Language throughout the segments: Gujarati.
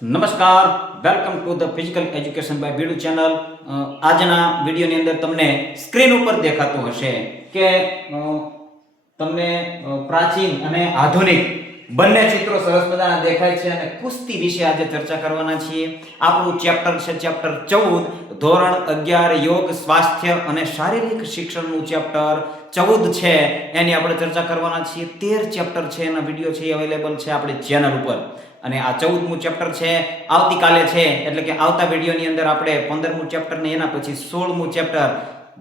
નમસ્કાર, welcome to the physical education by બીડુ ચેનલ. આજના વિડીયોની અંદર તમને સ્ક્રીન ઉપર દેખાતું હશે કે તમને પ્રાચીન અને આધુનિક બંને ચિત્રો સરસ મજાના દેખાય છે અને કુસ્તી વિશે આજે ચર્ચા કરવાના છીએ. આપણું ચેપ્ટર છે ચેપ્ટર 14, ધોરણ 11 યોગ, સ્વાસ્થ્ય અને શારીરિક શિક્ષણનું ચેપ્ટર 14 છે, એની આપણે ચર્ચા કરવાના છીએ. 13 ચેપ્ટર છે, એના વિડીયો છે અવેલેબલ છે આપણી ચેનલ ઉપર. અને આ 14મું ચેપ્ટર છે આવતીકાલે છે, એટલે કે આવતા વિડીયોની અંદર આપણે 15મું ચેપ્ટર ને એના પછી 16મું ચેપ્ટર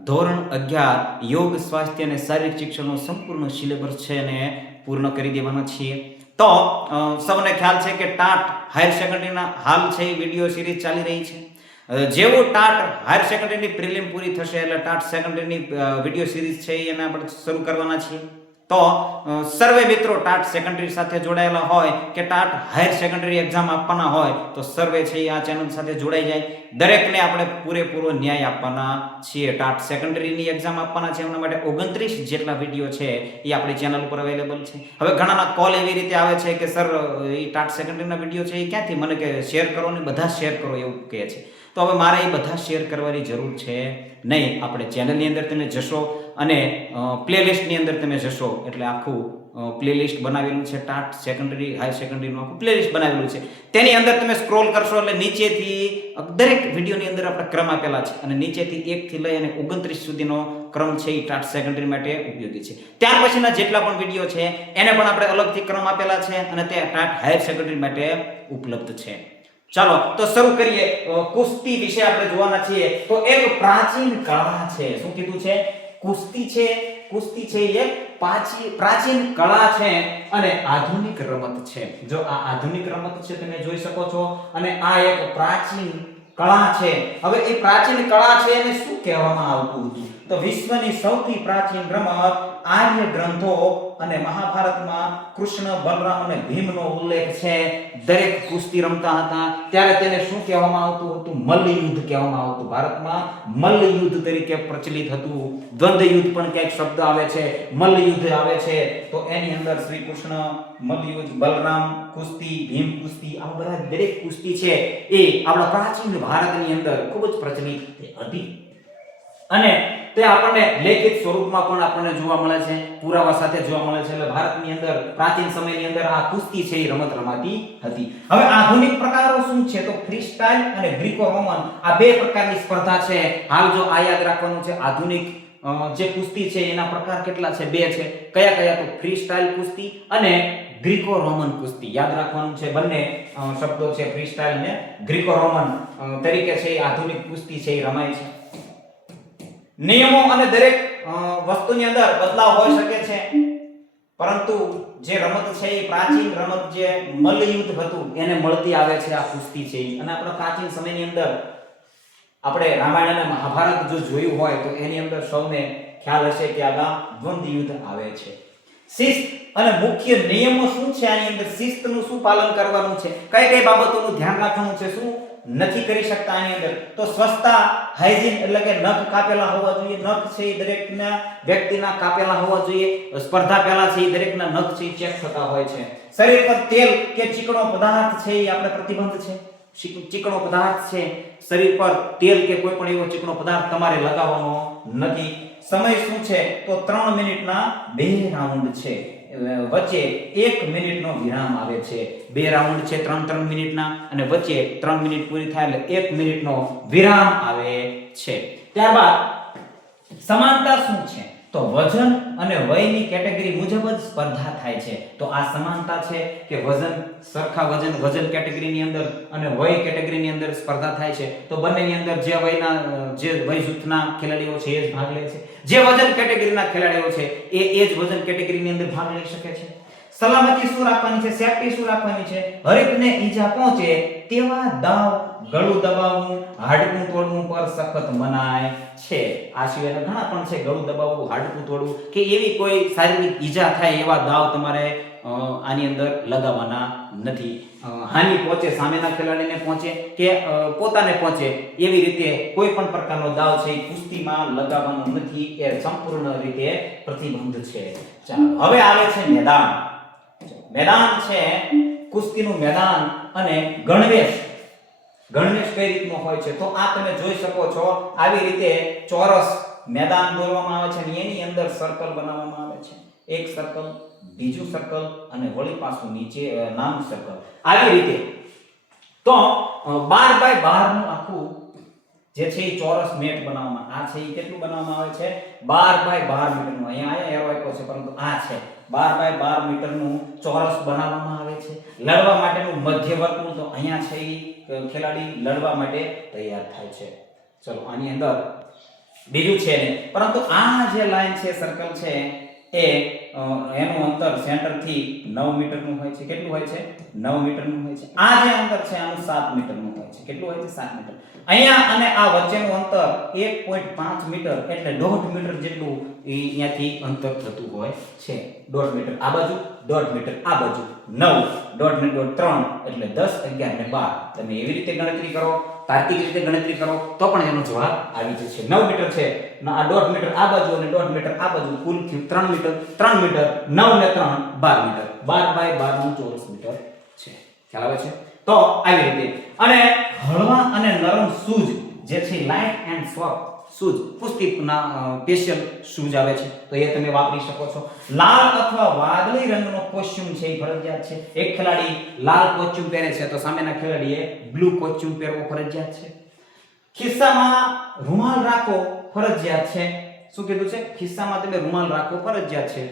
ધોરણ 11 યોગ, સ્વાસ્થ્ય અને શારીરિક શિક્ષણનો સંપૂર્ણ સિલેબસ છે અને પૂર્ણ કરી દેવાના છીએ. તો સૌને ખ્યાલ છે કે ટાટ હાયર સેકન્ડરીના હાલ છે એ વિડીયો સિરીઝ ચાલી રહી છે. જેવું ટાટ હાયર સેકન્ડરીની પ્રિલિમ પૂરી થશે એટલે ટાટ સેકન્ડરીની વિડીયો સિરીઝ છે એને આપણે શરૂ કરવાના છીએ. તો સર્વે મિત્રો ટાટ સેકન્ડરી સાથે જોડાયેલા હોય કે ટાટ હાયર સેકન્ડરી એક્ઝામ આપવાના હોય તો સર્વે છે આ ચેનલ સાથે જોડાઈ જાય. દરેકને આપણે પૂરેપૂરો ન્યાય આપવાના છીએ. ટાટ સેકન્ડરીની એક્ઝામ આપવાના છે, એમના માટે 29 જેટલા વિડીયો છે એ આપણી ચેનલ ઉપર અવેલેબલ છે. હવે ઘણાના કોલ એવી રીતે આવે છે કે સર એ ટાટ સેકન્ડરીના વિડીયો છે એ ક્યાંથી, મને કે શેર કરો ને બધા શેર કરો એવું કહે છે. તો હવે મારે એ બધા શેર કરવાની જરૂર છે નહીં. આપણે ચેનલની અંદર તમે જશો અને પ્લેલિસ્ટની અંદર તમે જશો એટલે આખું પ્લેલિસ્ટ બનાવેલું છે. ટાટ સેકન્ડરી હાયર સેકન્ડરીનું આખું પ્લેલિસ્ટ બનાવેલું છે. તેની અંદર તમે સ્ક્રોલ કરશો એટલે નીચેથી દરેક વિડીયોની અંદર આપણે ક્રમ આપેલા છે અને નીચેથી 1 થી લઈ અને 29 સુધીનો ક્રમ છે એ ટાટ સેકન્ડરી માટે ઉપયોગી છે. ત્યાર પછીના જેટલા પણ વિડીયો છે એને પણ આપણે અલગથી ક્રમ આપેલા છે અને તે ટાટ હાયર સેકન્ડરી માટે ઉપલબ્ધ છે. ચાલો તો શરૂ કરીએ. કુસ્તી વિશે આપણે જોવાના છીએ. તો એક પ્રાચીન કળા છે. શું કીધું છે? કુસ્તી છે. કુસ્તી છે એક પ્રાચીન કળા છે અને આધુનિક રમત છે. જો આ આધુનિક રમત છે તમે જોઈ શકો છો અને આ એક પ્રાચીન કળા છે. હવે એ પ્રાચીન કળા છે એને શું કહેવામાં આવતું હતું? તો વિશ્વની સૌથી પ્રાચીન રમત આર્ય ગ્રંથો અને મહાભારતમાં કૃષ્ણ, બલરામ અને ભીમનો ઉલ્લેખ છે. દરેક કુસ્તી રમતા હતા ત્યારે તેને શું કહેવામાં આવતું હતું? મલ્લયુદ્ધ કહેવામાં આવતું. ભારતમાં મલ્લયુદ્ધ તરીકે પ્રચલિત હતું. દ્વંદ્વ યુદ્ધ પણ ક્યાંક શબ્દ આવે છે, મલ્લયુદ્ધ આવે છે. તો એની અંદર શ્રી કૃષ્ણ મલ્લયુદ્ધ, બલરામ કુસ્તી, ભીમ કુસ્તી, આ બધા દરેક કુસ્તી છે એ આપણા પ્રાચીન ભારતની અંદર ખૂબ જ પ્રચલિત હતી અને તે આપણને લેખિત સ્વરૂપમાં પણ આપણને જોવા મળે છે, પુરાવા સાથે જોવા મળે છે. એટલે ભારતની અંદર પ્રાચીન સમયની અંદર આ કુસ્તી છે એ રમત રમાતી હતી. હવે આધુનિક પ્રકારો શું છે? તો ફ્રી સ્ટાઇલ અને ગ્રીકો રોમન, આ બે પ્રકારની સ્પર્ધા છે. હાલ જો આ યાદ રાખવાનું છે, આધુનિક જે કુસ્તી છે એના પ્રકાર કેટલા છે? 2 છે. કયા કયા? તો ફ્રી સ્ટાઇલ કુસ્તી અને ગ્રીકો રોમન કુસ્તી. યાદ રાખવાનું છે, બંને શબ્દો છે ફ્રી સ્ટાઇલ અને ગ્રીકો રોમન તરીકે છે એ આધુનિક કુસ્તી છે એ રમાય છે. નિયમો અને દરેક વસ્તુની અંદર બદલાવ હોઈ શકે છે, પરંતુ જે રમત છે એ પ્રાચીન રમત જે મલ્લયુદ્ધ હતું એને મળતી આવે છે આ કુસ્તી છે. અને આપણા પ્રાચીન સમયની અંદર આપણે રામાયણ અને મહાભારત જો જોયું હોય તો એની અંદર સૌને ખ્યાલ હશે કે આ દ્વંદ્વ યુદ્ધ આવે છે. શિસ્ત અને મુખ્ય નિયમો શું છે આની અંદર? શિસ્તનું શું પાલન કરવાનું છે? કઈ કઈ બાબતોનું ધ્યાન રાખવાનું છે? શું નથી કરી શકતા આની અંદર? તો સ્વચ્છતા, હાઇજીન એટલે કે નખ કાપેલા હોવા જોઈએ. નખ છે એ દરેકના વ્યક્તિના કાપેલા હોવા જોઈએ. સ્પર્ધા પહેલા છે એ દરેકના નખ છે ચેક થતા હોય છે. શરીર પર તેલ કે ચીકણો પદાર્થ છે એ આપણે પ્રતિબંધ છે. ચીકણો પદાર્થ છે શરીર પર તેલ કે કોઈ પણ એવો ચીકણો પદાર્થ તમારે લગાવવાનો નથી. સમય શું છે? તો 3 મિનિટના 2 રાઉન્ડ છે. વચ્ચે 1 મિનિટનો વિરામ આવે છે. 2 રાઉન્ડ છે 3 મિનિટના અને વચ્ચે 3 મિનિટ પૂરી થાય એટલે 1 મિનિટનો વિરામ આવે છે. ત્યારબાદ સમાનતા શું છે? તો વજન અને વયની કેટેગરી મુજબ જ સ્પર્ધા થાય છે. તો આ સમાનતા છે કે વજન સરખા વજન કેટેગરીની અંદર અને વય કેટેગરીની અંદર સ્પર્ધા થાય છે. તો બંનેની અંદર જે વય જૂથના ખેલાડીઓ છે એ જ ભાગ લે છે. જે વજન કેટેગરીના ખેલાડીઓ છે એ જ વજન કેટેગરીની અંદર ભાગ લઈ શકે છે. સલામતી શું રાખવાની છે? સેફટી શું રાખવાની છે? હરીફને ઈજા પહોંચે તેવા દાવ, ગળું દબાવવું, હાડકું તોડવું પર સખત મનાય છે. આ સિવાયના ઘણા પણ છે, ગળું દબાવવું, હાડકું તોડવું કે એવી કોઈ શારીરિક ઈજા થાય એવા દાવ તમારે આની અંદર લગાવવાના નથી. હાનિ પહોંચે, સામેના ખેલાડીને પહોંચે કે પોતાને પહોંચે એવી રીતે કોઈ પણ પ્રકારનો દાવ છે એ કુસ્તીમાં લગાવવાનો નથી. એ સંપૂર્ણ રીતે પ્રતિબંધ છે. ચાલો હવે આવે છે મેદાન. મેદાન છે કુસ્તીનું મેદાન અને ગણવેશ કઈ રીતનો હોય છે? તો આ તમે જોઈ શકો છો, આવી રીતે ચોરસ મેદાન દોરવામાં આવે છે અને એની અંદર સર્કલ બનાવવામાં આવે છે. એક સર્કલ, બીજું સર્કલ અને વળી પાછું નીચે નાનું સર્કલ, આવી રીતે. તો 12 બાય 12 નું આખું જે છે એ ચોરસ નેટ બનાવવામાં, આ છે એ કેટલું બનાવવામાં આવે છે? 12 બાય 12 મીટરનું. અહીંયા એરો આપ્યો છે, પરંતુ આ છે 12 બાય 12 મીટરનું ચોરસ બનાવવામાં આવે છે. લડવા માટેનું મધ્યવર્તુળ, તો અહીંયા છે એ ખેલાડી લડવા માટે તૈયાર થાય છે. ચલો આની અંદર બીજું છે ને, પરંતુ આ જે લાઈન છે, સર્કલ છે, એ એનું અંતર સેન્ટર થી 9 મીટરનું હોય છે. કેટલું હોય છે? 9 મીટરનું હોય છે. આ જે અંતર છે આનું 7 મીટરનું હોય છે. કેટલું હોય છે? 7 મીટર. અહીંયા અને આ વચ્ચેનું અંતર 1.5 મીટર, એટલે 1.5 મીટર જેટલું અહીંયાથી અંતર થતું હોય છે. 1.5 મીટર આ બાજુ, 1.5 મીટર આ બાજુ, 9, 1.5 મીટર 3, એટલે 10, 11 ને 12. તમે એવી રીતે ગણતરી કરો, તાર્કિક રીતે ગણતરી કરો તો પણ એનો જવાબ આવી જશે. 9 મીટર છે, આ 1.5 મીટર આ બાજુ અને 1.5 મીટર આ બાજુ, કુલ થયું 3 મીટર. 3 મીટર, 9 ને 3 12 મીટર. 12 બાય 12 નું ચોરસ મીટર છે. ખ્યાલ આવે છે? તો આવી રીતે. અને હળવા અને નરમ શૂઝ જે છે, લાઇટ એન્ડ સોફ્ટ શૂઝ, કુસ્તીના સ્પેશિયલ શૂઝ આવે છે, તો એ તમે વાપરી શકો છો. લાલ અથવા વાદળી રંગનો કોસ્ચ્યુમ છે એ ફરજિયાત છે. એક ખેલાડી લાલ કોસ્ચ્યુમ પહેરે છે તો સામેના ખેલાડીએ બ્લુ કોસ્ચ્યુમ પહેરવો ફરજિયાત છે. ખિસ્સામાં રૂમાલ રાખવો ફરજિયાત છે. શું કીધું છે? ખિસ્સામાં તમે રૂમાલ રાખવો ફરજિયાત છે.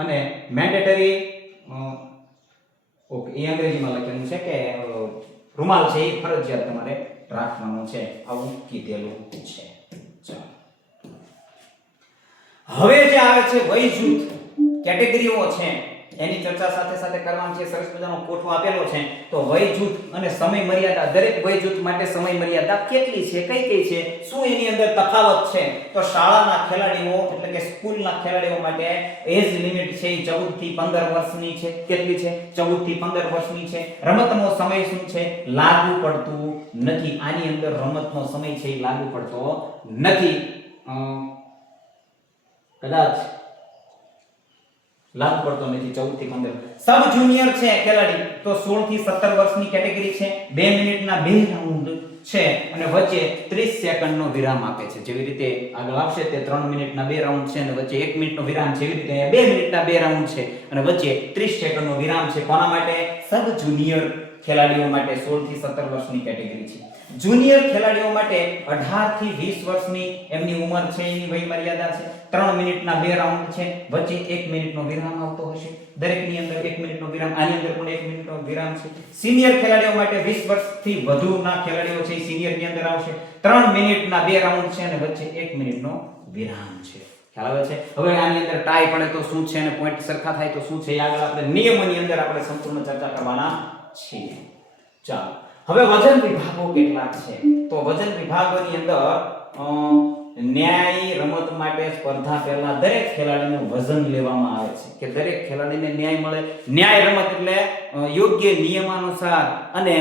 અને મેન્ડેટરી ઓકે, એ અંગ્રેજીમાં લખેલું છે કે રૂમાલ છે એ ફરજિયાત તમારે રાખવાનો છે, આવું કીધેલું છે. ચાલો, હવે જે આવે છે વય જૂથ કેટેગરીઓ છે, એની ચર્ચા સાથે સાથે કરવાની છે. સરસ મજાનો કોઠો આપેલો છે. તો વય જૂથ અને સમય મર્યાદા, દરેક વય જૂથ માટે સમય મર્યાદા કેટલી છે, કઈ છે, શું એની અંદર તફાવત છે? તો શાળાના ખેલાડીઓ એટલે કે સ્કૂલના ખેલાડીઓ માટે એજ લિમિટ છે એ 14 થી 15 વર્ષની છે. કેટલી છે? 14 થી 15 વર્ષની છે. રમતનો સમય શું છે? લાગુ પડતું નથી. આની અંદર રમતનો સમય છે એ લાગુ પડતો નથી. કદાચ લાગુ પડતો નથી. 14 થી 15. સબ જુનિયર છે ખેલાડી, તો 16 થી 17 વર્ષની કેટેગરી છે. 2 મિનિટના 2 રાઉન્ડ છે અને વચ્ચે 30 સેકન્ડનો વિરામ આપે છે. જેવી રીતે આગળ આવશે તે 3 મિનિટના 2 રાઉન્ડ છે અને વચ્ચે 1 મિનિટનો વિરામ છે. એવી રીતે 2 મિનિટના 2 રાઉન્ડ છે અને વચ્ચે 30 સેકન્ડનો વિરામ છે. કોના માટે? સબ જુનિયર ખેલાડીઓ માટે. 16 થી 17 વર્ષની કેટેગરી છે. જુનિયર ખેલાડીઓ માટે 18 થી 20 વર્ષની એમની ઉંમર છે, એની વય મર્યાદા છે. 3 મિનિટના 2 રાઉન્ડ છે, વચ્ચે 1 મિનિટનો વિરામ આવતો હશે. દરેકની અંદર 1 મિનિટનો વિરામ, આની અંદર પણ 1 મિનિટનો વિરામ છે. સિનિયર ખેલાડીઓ માટે 20 વર્ષથી વધુના ખેલાડીઓ છે, સિનિયર ની અંદર આવશે. 3 મિનિટના 2 રાઉન્ડ છે અને વચ્ચે 1 મિનિટનો વિરામ છે. ખ્યાલ આવે છે? હવે આની અંદર ટાઈ પડે તો શું છે અને પોઈન્ટ સરખા થાય તો શું છે, આગળ આપણે નિયમોની અંદર આપણે સંપૂર્ણ ચર્ચા કરવાના છીએ. ચાલો, હવે વજન વિભાગો કેટલાક છે? તો વજન વિભાગોની અંદર ન્યાયી રમત માટે સ્પર્ધા પહેલા દરેક ખેલાડીનું વજન લેવામાં આવે છે કે દરેક ખેલાડીને ન્યાય મળે. ન્યાય રમત એટલે યોગ્ય નિયમાનુસાર અને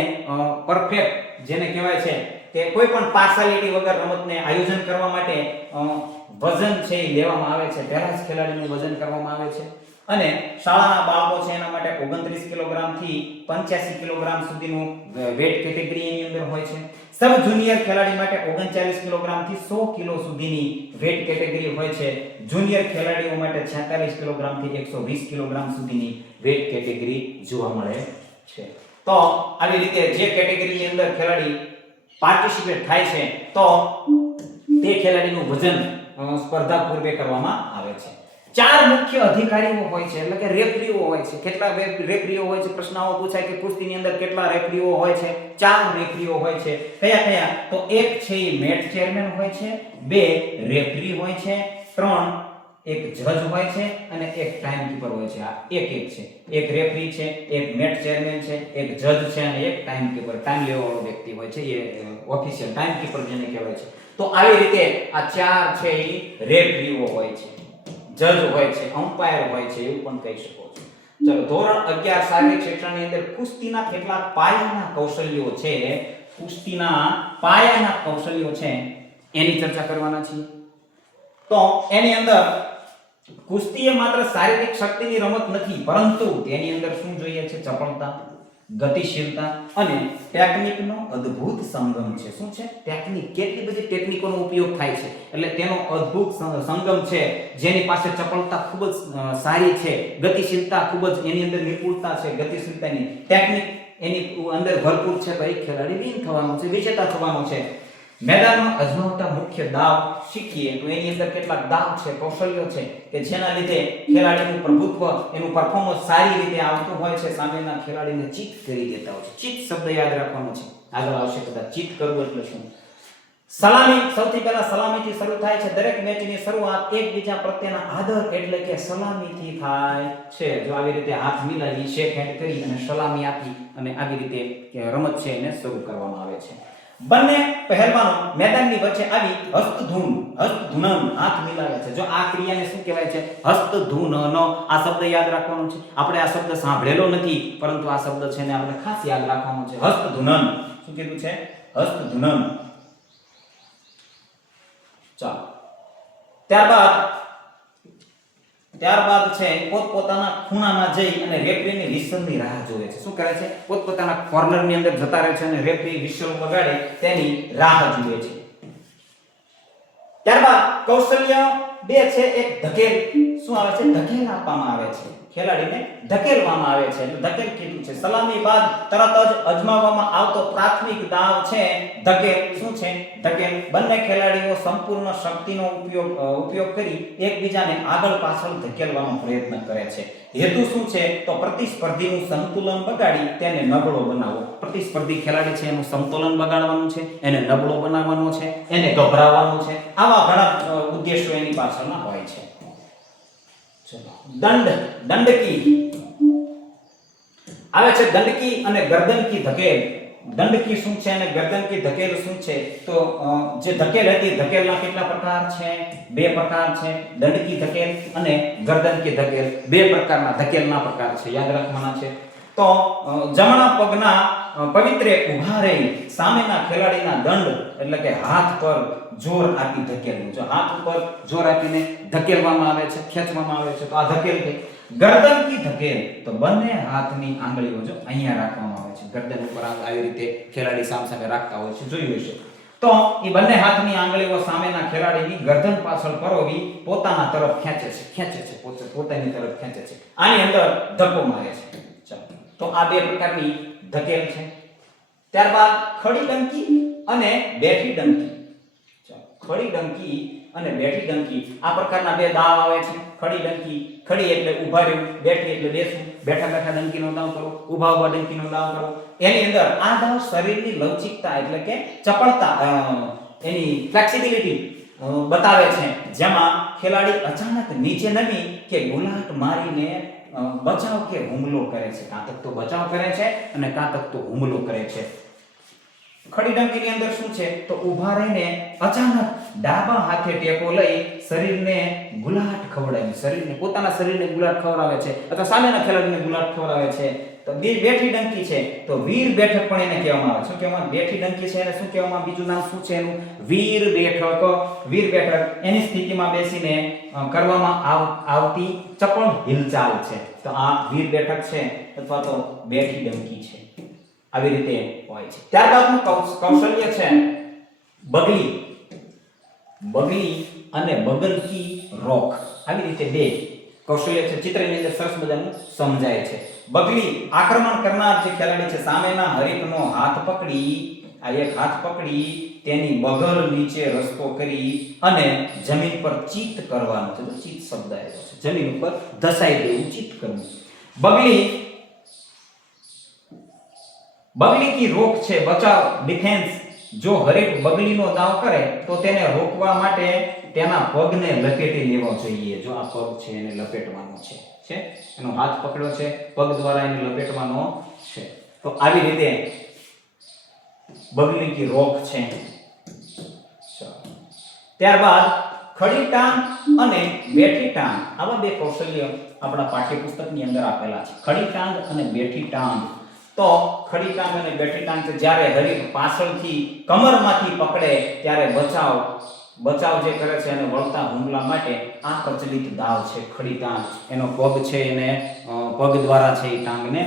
પરફેક્ટ, જેને કહેવાય છે કે કોઈ પણ પાર્શિયાલિટી વગર રમતને આયોજન કરવા માટે વજન છે એ લેવામાં આવે છે. પહેલા જ ખેલાડીનું વજન કરવામાં આવે છે. અને શાળાના બાળકો છે એના માટે 29 કિલોગ્રામ થી 85 કિલોગ્રામ સુધીનું વેટ કેટેગરી એની અંદર હોય છે. સબ જુનિયર ખેલાડી માટે 39 કિલોગ્રામ થી 100 કિલો સુધીની વેટ કેટેગરી હોય છે. જુનિયર ખેલાડીઓ માટે 46 કિલોગ્રામ થી 120 કિલોગ્રામ સુધીની વેટ કેટેગરી જોવા મળે છે. તો આવી રીતે જે કેટેગરીની અંદર ખેલાડી પાર્ટિસિપેટ થાય છે તો તે ખેલાડીનું વજન સ્પર્ધા પૂર્વે કરવામાં આવે છે. 4 મુખ્ય અધિકારીઓ હોય છે, એટલે કે રેફરીઓ હોય છે. કેટલા રેફરીઓ હોય છે? પ્રશ્નાઓ પૂછાય કે કુસ્તીની અંદર કેટલા રેફરીઓ હોય છે? 4 રેફરીઓ હોય છે. કયા કયા? તો એક છે એ મેચ ચેરમેન હોય છે, 2 રેફરી હોય છે, 3 એક જજ હોય છે અને એક ટાઈમ કીપર હોય છે. આ એક છે. એક રેફરી છે, એક મેચ ચેરમેન છે, એક જજ છે અને એક ટાઈમ કીપર, ટાઈમ લેવાવાળો વ્યક્તિ હોય છે, એ ઓફિશિયલ ટાઈમ કીપર જેને કહેવાય છે. તો આવી રીતે આ 4 છે એ રેફરીઓ હોય છે, જજ હોય છે, અમ્પાયર હોય છે, એવું પણ કહી શકો છો. ચલો, ધોરણ 11 શારીરિક શિક્ષણની અંદર કુસ્તીના કેટલાક પાયાના કૌશલ્યો છે, કુસ્તીના પાયાના કૌશલ્યો છે એની ચર્ચા કરવાના છીએ. તો એની અંદર કુસ્તી એ માત્ર શારીરિક શક્તિની રમત નથી, પરંતુ તેની અંદર શું જોઈએ છે? ચપળતા, ગતિશીલતા અને ટેકનિકનો અદ્ભુત સંગમ છે. શું છે? ટેકનિક. કેટલી બધી ટેકનિકોનો ઉપયોગ થાય છે એટલે તેનો અદ્ભુત સંગમ છે. જેની પાસે ચપળતા ખૂબ જ સારી છે, ગતિશીલતા ખૂબ જ એની અંદર નિપુણતા છે, ગતિશીલતાની ટેકનિક એની અંદર ભરપૂર છે, તો એ ખેલાડી વિન થવાનો છે, વિજેતા થવાનો છે. મેદાનમાં અજમાવતા મુખ્ય દાવ શીખીએ તો એની અંદર કેટલાક દાવ છે, કૌશલ્યો છે કે જેના લીધે ખેલાડીનું પ્રભુત્વ, એનું પરફોર્મન્સ સારી રીતે આવતું હોય છે, સામેના ખેલાડીને ચીટ કરી દેતા હોય છે. ચીટ શબ્દ યાદ રાખવાનો છે, આગળ આવશે કદાચ. ચીટ કરવું એટલે શું? સલામી. સૌથી પહેલા સલામીથી શરૂ થાય છે. દરેક મેચની શરૂઆત એકબીજા પ્રત્યેના આદર એટલે કે સલામીથી થાય છે. જો આવી રીતે હાથ મિલાવી, શેક હેન્ડ કરી અને સલામી આપી અને આવી રીતે રમત છે એને શરૂ કરવામાં આવે છે. બંને પહેલવાનો મેદાનની વચ્ચે આવી હસ્તધૂનન હાથ મિલાવે છે. જો આ ક્રિયાને શું કહેવાય છે? હસ્તધૂનનો. આ શબ્દ યાદ રાખવાનો છે. આપણે આ શબ્દ સાંભળેલો નથી, પરંતુ આ શબ્દ છે ને આપણે ખાસ યાદ રાખવાનો છે. હસ્તધૂનન. શું કીધું છે? હસ્તધૂનન. ચાલો. ત્યારબાદ છે પોતપોતાના ખૂણામાં જઈ અને રેફરીની વિસલની રાહ જોવે છે. શું કરે છે? પોતપોતાના કોર્નરની અંદર જતા રહે છે અને રેફરી વિસલ વગાડે તેની રાહ જુએ છે. ત્યારબાદ કૌશલ્ય 2 છે. એક ધકેલ. શું આવે છે? ધકેલ આપવામાં આવે છે. ખેલાડીને ધકેલવામાં આવે છે. એટલે ધકેલ કીધું છે. સલામી બાદ તરત જ અજમાવવામાં આવતો પ્રાથમિક દાવ છે ધકેલ. શું છે? ધકેલ. બંને ખેલાડીઓ સંપૂર્ણ શક્તિનો ઉપયોગ કરી એકબીજાને આગળ પાછળ ધકેલવાનો પ્રયત્ન કરે છે. હેતુ શું છે? તો પ્રતિસ્પર્ધીનું સંતુલન બગાડી તેને નબળો બનાવવો. પ્રતિસ્પર્ધી ખેલાડી છે એનું સંતુલન બગાડવાનું છે, એને નબળો બનાવવાનો છે, એને ગભરાવવાનો છે. આવા ઘણા ઉદ્દેશો એની પાછળના હોય છે. દંડકી આવે છે. દંડકી અને ગરદનકી ધકેલ. દંડકી શું છે અને ગરદનકી ધકેલ શું છે? તો જે ધકેલ હતી, ધકેલના કેટલા પ્રકાર છે? 2 પ્રકાર છે. દંડકી ધકેલ અને ગરદનકી ધકેલ. 2 પ્રકારના ધકેલના પ્રકાર છે, યાદ રાખવાના છે. તો જમણા પગના પવિત્રે ઊભા રહી સામેના ખેલાડીના દંડ એટલે કે હાથ પર જોર આપી ધકેલવું. જો હાથ ઉપર જોર આપીને ધકેલવામાં આવે છે, ખેંચવામાં આવે છે, તો આ ધકેલ છે. ગરદનકી ધકેલ તો બંને હાથની આંગળીઓ જો અહીંયા રાખવામાં આવે છે. ગરદન ઉપર આવી રીતે ખેલાડી સામે રાખતા હોય છે, જોયું હશે. તો એ બંને હાથની આંગળીઓ સામેના ખેલાડીની ગરદન પાછળ પરોવી પોતાના તરફ ખેંચે છે, પોતાની તરફ ખેંચે છે. આની અંદર ધક્કો મારે છે. ચાલો. તો આ 2 પ્રકારની ધકેલ છે. ત્યારબાદ ખડી ડંકી અને બેઠી ડંકી. ખડી ડંકી અને બેઠી ડંકી આ પ્રકારના 2 દાવ આવે છે. ખડી ડંકી, ખડી એટલે ઊભા રહેવું, બેઠી એટલે બેસવું. બેઠા ડંકીનો દાવ કરો, ઊભા ડંકીનો દાવ કરો. એની અંદર આ દાવ શરીરની લવચિકતા એટલે કે ચપળતા, એની ફ્લેક્સિબિલિટી બતાવે છે. જેમાં ખેલાડી અચાનક નીચે નમી કે ગુલાટ મારીને બચાવ કે હુમલો કરે છે. કાં તો બચાવ કરે છે અને કાં તો હુમલો કરે છે. ખડી ડંકીની અંદર શું છે? તો ઊભા રહીને અચાનક ડાબા હાથે ટેકો લઈ શરીરને ગુલાટ ખવડાવી, પોતાના શરીરને ગુલાટ ખવડાવે છે અથવા સામેના ખેલાડીને ગુલાટ ખવડાવે છે. તો બેઠી ડંકી છે તો વીર બેઠક પણ એને કહેવામાં આવે. શું કહેવામાં? બેઠી ડંકી છે એને શું કહેવામાં? બીજું નામ શું છે એનું? વીર બેઠક. વીર બેઠક એની સ્થિતિમાં બેસીને કરવામાં આવતી ચપળ હિલચાલ છે. તો આ વીર બેઠક છે અથવા તો બેઠી ડંકી છે. આવી રીતે હોય છે. ત્યારબાદનું કૌશલ્ય છે બગલી. બગલી અને બગલકી રોક. આવી રીતે 2 કૌશલ્ય છે. ચિત્રની અંદર સરસ મજાનું સમજાય છે. બગલી આક્રમણ કરનાર જે ખેલાડી છે સામેના હરીફનો હાથ પકડી, આ એક હાથ પકડી તેની બગલ નીચે રસ્તો કરી અને જમીન પર ચીત કરવાનું છે. તો ચીત શબ્દ આવ્યો છે. જમીન ઉપર ધસાઈ દેવું, ચીત કરવું. બગલી કી રોક છે બચાવ, ડિફેન્સ. જો હરીફ બગલીનો દાવ કરે તો તેને રોકવા માટે તેના પગને લપેટી લેવો જોઈએ. જો આ પગ છે એને લપેટવાનો છે, એનો હાથ પકડ્યો છે, પગ દ્વારા એને લપેટવાનો છે. તો આવી રીતે બગલી કી રોક છે. ત્યારબાદ ખડી ટાંગ અને બેઠી ટાંગ. આવા 2 કૌશલ્ય આપણા પાઠ્યપુસ્તકની અંદર આપેલા છે. ખડી ટાંગ અને બેઠી ટાંગ. તો ખડી ટાંગ અને બેઠી ટાંગ છે જ્યારે હરીફ પાછળથી કમરમાંથી પકડે ત્યારે બચાવ બચાવ જે કરે છે અને વળતા હુમલા માટે આ પ્રચલિત દાવ છે ખડી ટાંગ. એનો પગ છે એને પગ દ્વારા છે એ ટાંગને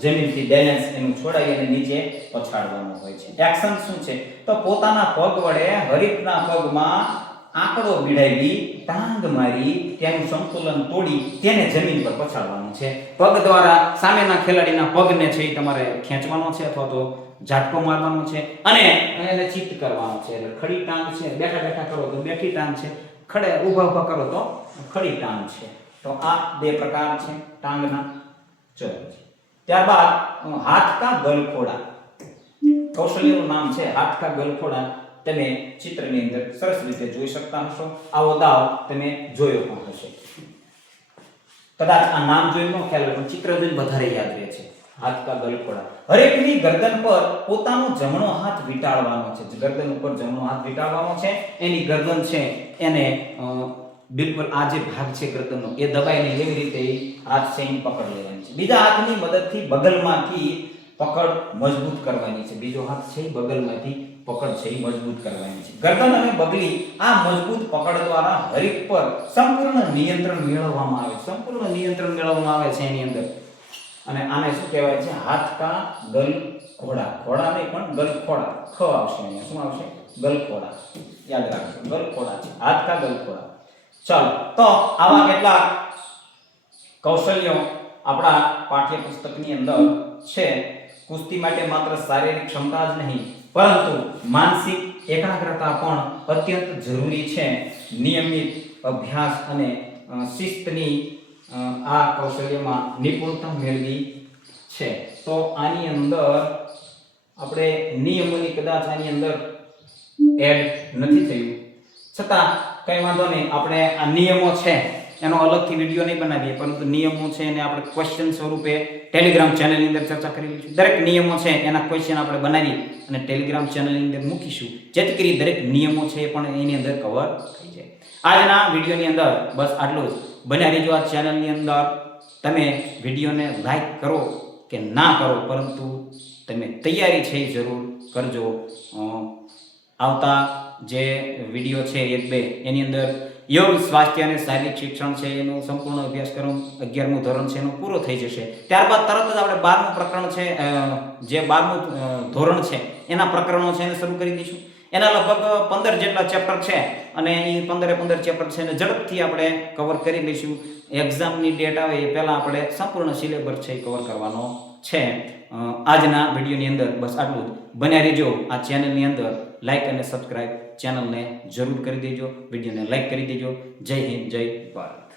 જમીનથી બેલેન્સ એનું છોડાવી અને નીચે પછાડવાનું હોય છે. એક્શન શું છે તો પોતાના પગ વડે હરીફના પગમાં આંકડો ભીડાવી ટાંગ મારી તેનું સંતુલન તોડી તેને જમીન પર પછાડવાનું છે. પગ દ્વારા સામેના ખેલાડીના પગને છે એ તમારે ખેંચવાનો છે અથવા તો ઝાટકો મારવાનો છે અને એને ચિત્ત કરવાનો છે. એટલે ખડી ટાંગ છે, બેઠા બેઠા કરો તો બેઠી ટાંગ છે, ખડે ઊભા ઊભા કરો તો ખડી ટાંગ છે. તો આ બે પ્રકાર છે ટાંગના. ચલો ત્યારબાદ હાથ કા ગલખોડા. કૌશલ્યનું નામ છે હાથ કા ગલખોડા. તમે ચિત્રની અંદર સરસ રીતે જોઈ શકતા હશો. આવો દાવ તમે જોયો પણ હશે. કદાચ આ નામ જોઈ ન ખ્યાલ પણ ચિત્ર જોઈને વધારે યાદ રહે છે. હાથ કા ગલખોડા. હરેકની ગરદન પર પોતાનો જમણો હાથ વીંટાળવાનો છે. ગરદન ઉપર જમણો હાથ વીંટાળવાનો છે. એની ગરદન છે એને બિલકુલ આ જે ભાગ છે ગરદનનો એ દબાઈને એવી રીતે હાથ છે એને પકડ લેવાની છે. બીજા હાથની મદદથી બગલમાંથી પકડ મજબૂત કરવાની છે. બીજો હાથ છે બગલમાંથી પકડ છે એ મજબૂત કરવાની છે. ગરદન અને બગલી આ મજબૂત પકડ દ્વારા હરીફ પર સંપૂર્ણ નિયંત્રણ મેળવવામાં આવે છે. સંપૂર્ણ નિયંત્રણ મેળવવામાં આવે છે એની અંદર. અને આને શું કહેવાય છે હાથ કા ગલખોડા. ઘોડા નહીં પણ ગલખોડા. ખ આવશે અહીંયા. શું આવશે? ગલખોડા. યાદ રાખજો ગલખોડા છે. હાથ કા ગલખોડા. ચાલો તો આવા કેટલાક કૌશલ્યો આપણા પાઠ્યપુસ્તકની અંદર છે. કુસ્તી માટે માત્ર શારીરિક ક્ષમતા જ નહીં પરંતુ માનસિક એકાગ્રતા પણ અત્યંત જરૂરી છે. નિયમિત અભ્યાસ અને શિસ્તની આ કૌશલ્યમાં નિપુણતા મેળવી છે. તો આની અંદર આપણે નિયમોની કદાચ આની અંદર એડ નથી થયું છતાં કઈ વાંધો નહીં. આપણે આ નિયમો છે એનો અલગથી વિડીયો નહીં બનાવીએ પરંતુ નિયમો છે એને આપણે ક્વેશ્ચન સ્વરૂપે ટેલિગ્રામ ચેનલની અંદર ચર્ચા કરી લઈશું. દરેક નિયમો છે એના ક્વેશ્ચન આપણે બનાવી અને ટેલિગ્રામ ચેનલની અંદર મૂકીશું જેથી કરી દરેક નિયમો છે એ પણ એની અંદર કવર થઈ જાય. આજના વિડીયોની અંદર બસ આટલું જ. બન્યા રહેજો આ ચેનલની અંદર. તમે વિડીયોને લાઈક કરો કે ના કરો પરંતુ તમે તૈયારી છે એ જરૂર કરજો. આવતા જે વિડીયો છે 1-2 એની અંદર યોગ સ્વાસ્થ્ય અને શારીરિક શિક્ષણ છે એનો સંપૂર્ણ અભ્યાસક્રમ 11મું ધોરણ છે એનો પૂરો થઈ જશે. ત્યારબાદ તરત જ આપણે 12મું પ્રકરણ છે જે 12મું ધોરણ છે એના પ્રકરણો છે એને શરૂ કરી દઈશું. એના લગભગ 15 જેટલા ચેપ્ટર છે અને એ 15 ચેપ્ટર છે એને ઝડપથી આપણે કવર કરી લઈશું. એક્ઝામની ડેટ આવે એ પહેલાં આપણે સંપૂર્ણ સિલેબસ છે એ કવર કરવાનો છે. આજના વિડીયોની અંદર બસ આટલું જ. બન્યા રહેજો આ ચેનલની અંદર. લાઈક અને સબસ્ક્રાઇબ ચેનલને જરૂર કરી દેજો. વિડીયોને લાઈક કરી દેજો. જય હિન્દ, જય ભારત.